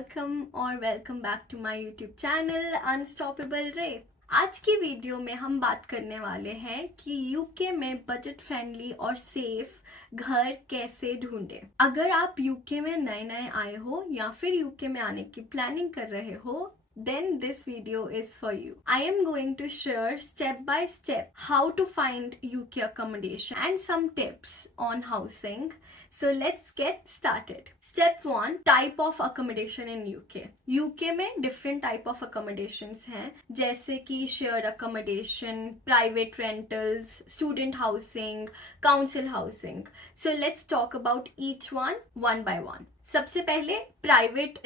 Welcome back to my YouTube channel unstoppable रे। आज की वीडियो में हम बात करने वाले हैं कि यूके में बजट फ्रेंडली और सेफ घर कैसे ढूंढें। अगर आप यूके में नए नए आए हो या फिर यूके में आने की प्लानिंग कर रहे हो, then this video is for you. I am going to share step by step how to find UK accommodation and some tips on housing. So let's get started. Step 1, type of accommodation in UK. UK में different type of accommodations हैं, जैसे कि shared accommodation, private rentals, student housing, council housing. So let's talk about each one by one. सबसे पहले private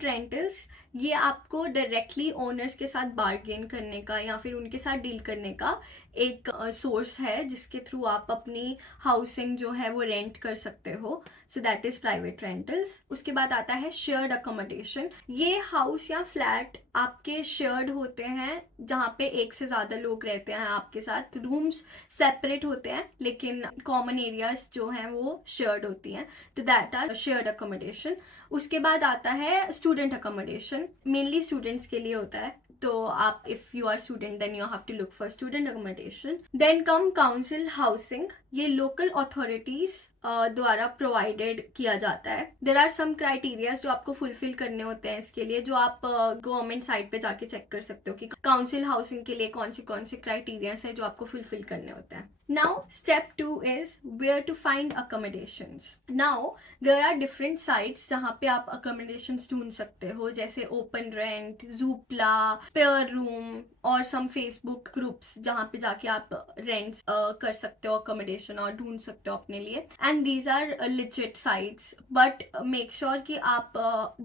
rentals ये आपको directly owners के साथ बार्गेन करने का या फिर उनके साथ डील करने का एक सोर्स है जिसके थ्रू आप अपनी हाउसिंग जो है वो रेंट कर सकते हो। So that is private rentals. उसके बाद आता है शेयर्ड अकोमोडेशन। ये हाउस या फ्लैट आपके शेयर्ड होते हैं जहाँ पे एक से ज्यादा लोग रहते हैं आपके साथ। रूम्स सेपरेट होते हैं लेकिन कॉमन एरियाज जो हैं वो शेयर्ड होती हैं, तो दैट आर शेयर्ड अकोमोडेशन। उसके बाद आता है स्टूडेंट अकोमोडेशन। मेनली स्टूडेंट्स के लिए होता है, तो आप if you are student then you have to look for student accommodation. Then come council housing. ये लोकल अथॉरिटीज द्वारा प्रोवाइडेड किया जाता है। देयर आर सम क्राइटेरियाज जो आपको फुलफिल करने होते हैं इसके लिए, जो आप गवर्नमेंट साइट पे जाके चेक कर सकते हो कि काउंसिल हाउसिंग के लिए कौन से क्राइटेरियाज है जो आपको फुलफिल करने होते हैं। Now, step 2 is where to find accommodations. Now, there are different sites जहाँ पे आप accommodations ढूंढ सकते हो, जैसे Open Rent, Zoopla, Spare Room और some Facebook groups जहाँ पे जाके आप rent कर सकते हो accommodation और ढूंढ सकते हो अपने लिए। And these are legit sites, but make sure कि आप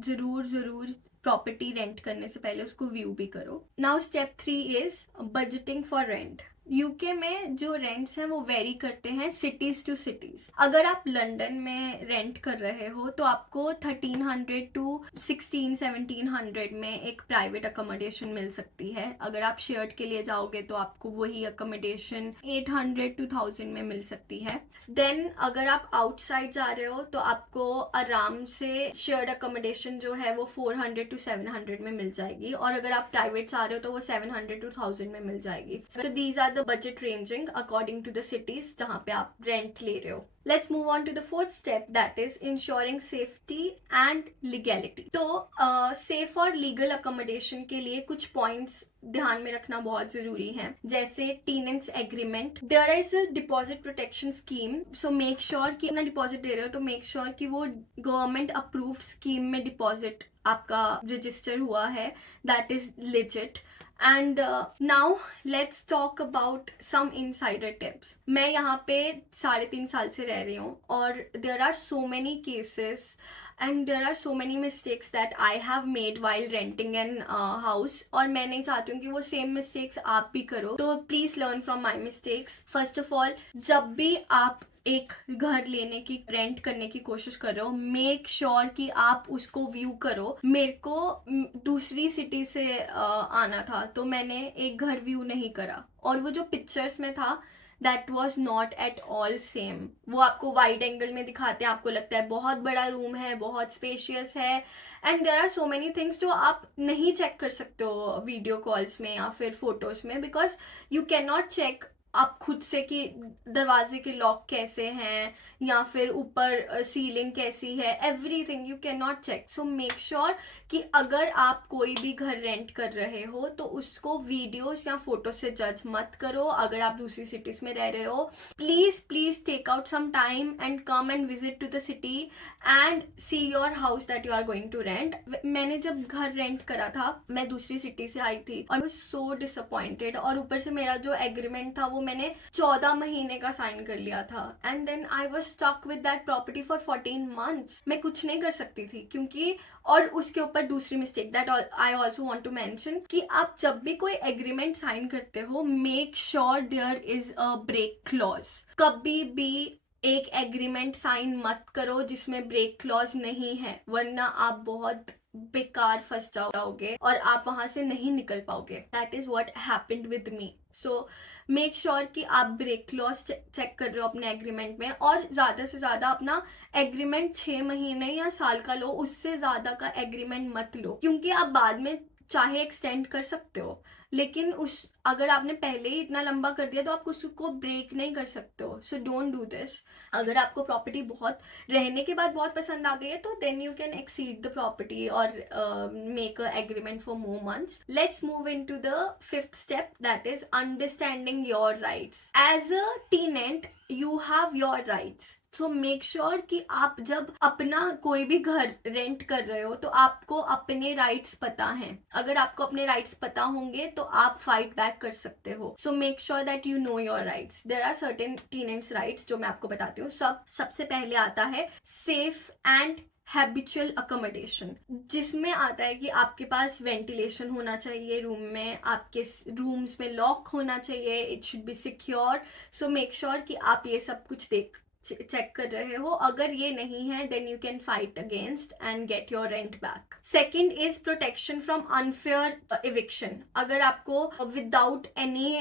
जरूर प्रॉपर्टी रेंट करने से पहले उसको व्यू भी करो। Now step 3 is budgeting for rent. UK में जो रेंट्स हैं वो वेरी करते हैं सिटीज टू सिटीज। अगर आप लंदन में रेंट कर रहे हो तो आपको 1300 टू 1600-1700 में एक प्राइवेट अकोमोडेशन मिल सकती है। अगर आप शेयर्ड के लिए जाओगे तो आपको वही अकोमोडेशन 800 to 1000 में मिल सकती है। देन अगर आप आउटसाइड जा रहे हो तो आपको आराम से शेयर्ड अकोमोडेशन जो है वो 400 to 700 में मिल जाएगी, और अगर आप प्राइवेट जा रहे हो तो वो 700 to 1000 में मिल जाएगी। So these are the budget ranging according to the cities जहाँ पे आप रेंट ले रहे हो। Let's move on to the fourth step, that is ensuring safety and legality. तो safe और legal accommodation के लिए कुछ points ध्यान में रखना बहुत जरूरी है, जैसे tenants agreement. There is a deposit protection scheme, so make sure कि अपना डिपॉजिट दे रहे हो तो make sure कि वो गवर्नमेंट अप्रूव्ड स्कीम में डिपॉजिट आपका रजिस्टर हुआ है, that is legit. And now let's talk about some insider tips. मैं यहाँ पे 3.5 साल से रह रही हूँ और there are so many cases and there are so many mistakes that I have made while renting an house, और मैं नहीं चाहती हूँ कि वो same mistakes आप भी करो, तो please learn from my mistakes. First of all, जब भी आप एक घर लेने की रेंट करने की कोशिश कर रहे हो, मेक श्योर कि आप उसको व्यू करो। मेरे को दूसरी सिटी से आना था तो मैंने एक घर व्यू नहीं करा, और वो जो पिक्चर्स में था that was not at all same. वो आपको वाइड एंगल में दिखाते हैं, आपको लगता है बहुत बड़ा रूम है, बहुत स्पेशियस है, and there are so many things जो आप नहीं चेक कर सकते हो वीडियो कॉल्स में या फिर फोटोज में, because you can not check आप खुद से कि दरवाजे के लॉक कैसे हैं या फिर ऊपर सीलिंग कैसी है, everything you can not check. So make sure कि अगर आप कोई भी घर रेंट कर रहे हो तो उसको वीडियोस या फोटो से जज मत करो। अगर आप दूसरी सिटीज में रह रहे हो, please take out some time and come and visit to the city and see your house that you are going to rent. मैंने जब घर रेंट करा था, मैं दूसरी सिटी से आई थी और मैं सो डिसअपॉइंटेड, और ऊपर से मेरा जो एग्रीमेंट था मैंने 14 महीने का साइन कर लिया था, and then I was stuck with that property for 14 months। मैं कुछ नहीं कर सकती थी क्योंकि, और उसके ऊपर दूसरी mistake that I also want to mention कि आप जब भी कोई एग्रीमेंट साइन करते हो, make sure there is a break clause. कभी भी एक एग्रीमेंट साइन मत करो जिसमें ब्रेक क्लॉज नहीं है, वरना आप बहुत बेकार फंस जाओगे और आप वहां से नहीं निकल पाओगे. That is what happened with me. So make sure कि आप ब्रेक क्लॉज चेक कर रहे हो अपने एग्रीमेंट में, और ज्यादा से ज्यादा अपना एग्रीमेंट 6 महीने या साल का लो, उससे ज्यादा का एग्रीमेंट मत लो, क्योंकि आप बाद में चाहे एक्सटेंड कर सकते हो, लेकिन अगर आपने पहले ही इतना लंबा कर दिया तो आप उसको ब्रेक नहीं कर सकते हो. So don't do this. अगर आपको प्रॉपर्टी बहुत रहने के बाद बहुत पसंद आ गई है तो then you can exceed the property और make a agreement for more months. Let's move into the fifth step, that is understanding your rights. As a tenant you have your rights. So make sure कि आप जब अपना कोई भी घर rent कर रहे हो तो आपको अपने राइट्स पता हैं. अगर आपको अपने राइट्स पता होंगे तो आप फाइट बैक कर सकते हो. So make sure that you know your rights. There are certain tenants rights जो मैं आपको बताती हूँ. सबसे पहले आता है सेफ एंड हैबिचुअल अकोमोडेशन, जिसमें आता है कि आपके पास वेंटिलेशन होना चाहिए रूम में, आपके रूम्स में लॉक होना चाहिए, it should be secure. So make sure कि आप ये सब कुछ चेक कर रहे हो. अगर ये नहीं है then you can fight against and get your rent back. Second is protection from unfair eviction. अगर आपको विदाउट एनी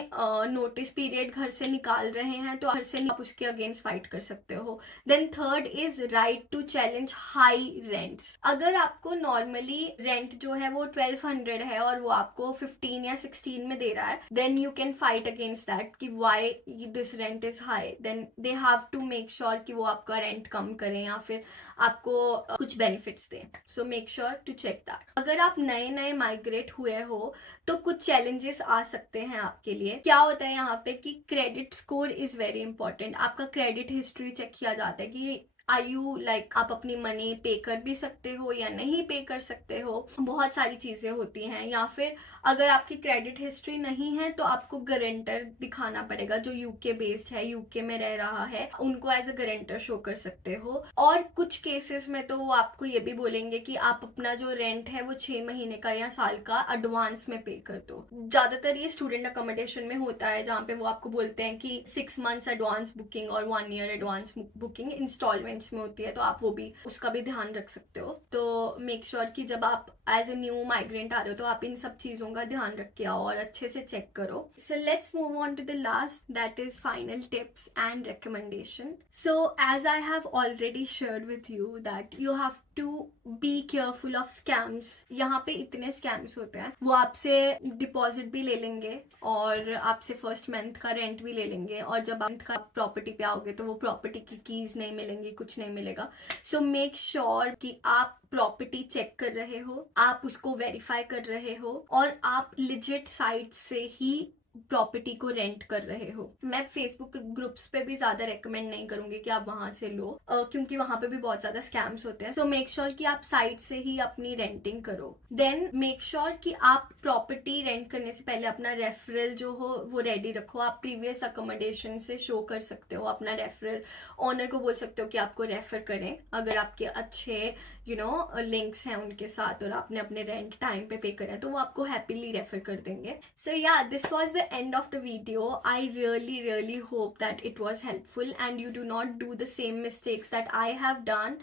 नोटिस पीरियड घर से निकाल रहे हैं तो घर से आप उसके अगेंस्ट फाइट कर सकते हो. Then third is right to challenge high rents. अगर आपको नॉर्मली रेंट जो है वो 1200 है और वो आपको 15 या 16 में दे रहा है, then you can fight against that कि why this rent is high. Then they have to make sure कि वो आपका रेंट कम करें या फिर आपको कुछ बेनिफिट्स दें. So make sure to check that. अगर आप नए माइग्रेट हुए हो तो कुछ चैलेंजेस आ सकते हैं आपके लिए. क्या होता है यहाँ पे कि credit score is very important. आपका क्रेडिट हिस्ट्री चेक किया जाता है कि आर यू लाइक आप अपनी मनी पे कर भी सकते हो या नहीं पे कर सकते हो. बहुत सारी चीजें होती हैं. या फिर अगर आपकी क्रेडिट हिस्ट्री नहीं है तो आपको गारंटर दिखाना पड़ेगा जो यूके बेस्ड है, यूके में रह रहा है, उनको एज अ गारंटर शो कर सकते हो. और कुछ केसेस में तो वो आपको ये भी बोलेंगे कि आप अपना जो रेंट है वो 6 महीने का या साल का एडवांस में पे कर दो. ज्यादातर ये स्टूडेंट अकोमोडेशन में होता है जहाँ पे वो आपको बोलते हैं कि 6 months एडवांस बुकिंग और 1 year एडवांस बुकिंग इंस्टॉलमेंट्स में होती है, तो आप वो भी उसका भी ध्यान रख सकते हो. तो मेक श्योर कि जब आप एज ए न्यू माइग्रेंट आ रहे हो तो आप इन सब चीजों का ध्यान रख के आओ और अच्छे से चेक करो. So let's move on to the last, that is final tips and recommendation. So as I have already shared with you that you have to be careful of scams. यहाँ पे इतने स्कैम्स होते हैं. वो आपसे deposit भी ले लेंगे और आपसे फर्स्ट मंथ का रेंट भी ले लेंगे, और जब आप प्रॉपर्टी पे आओगे तो वो प्रॉपर्टी की कीज नहीं मिलेंगी, कुछ नहीं मिलेगा. सो मेक श्योर कि आप प्रॉपर्टी चेक कर रहे हो, आप उसको वेरीफाई कर रहे हो और आप लिजिट साइट से ही प्रॉपर्टी को रेंट कर रहे हो. मैं फेसबुक ग्रुप्स पे भी ज्यादा रेकमेंड नहीं करूंगी कि आप वहां से लो, क्योंकि वहां पे भी बहुत ज्यादा स्कैम्स होते हैं. सो मेक श्योर कि आप साइट से ही अपनी रेंटिंग करो. देन मेक श्योर कि आप प्रॉपर्टी रेंट करने से पहले अपना रेफरल जो हो वो रेडी रखो. आप प्रीवियस अकोमोडेशन से शो कर सकते हो अपना रेफरल. ऑनर को बोल सकते हो कि आपको रेफर करें अगर आपके अच्छे लिंक्स हैं उनके साथ और आपने अपने रेंट टाइम पे पे करा है तो वो आपको हैप्पीली रेफर कर देंगे. सो या this was the end of the video. I really hope that it was helpful and you do not do the same mistakes that I have done.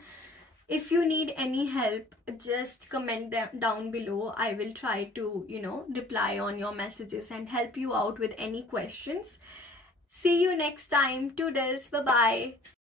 If you need any help, just comment down below. I will try to reply on your messages and help you out with any questions. See you next time. Toodles. Bye bye.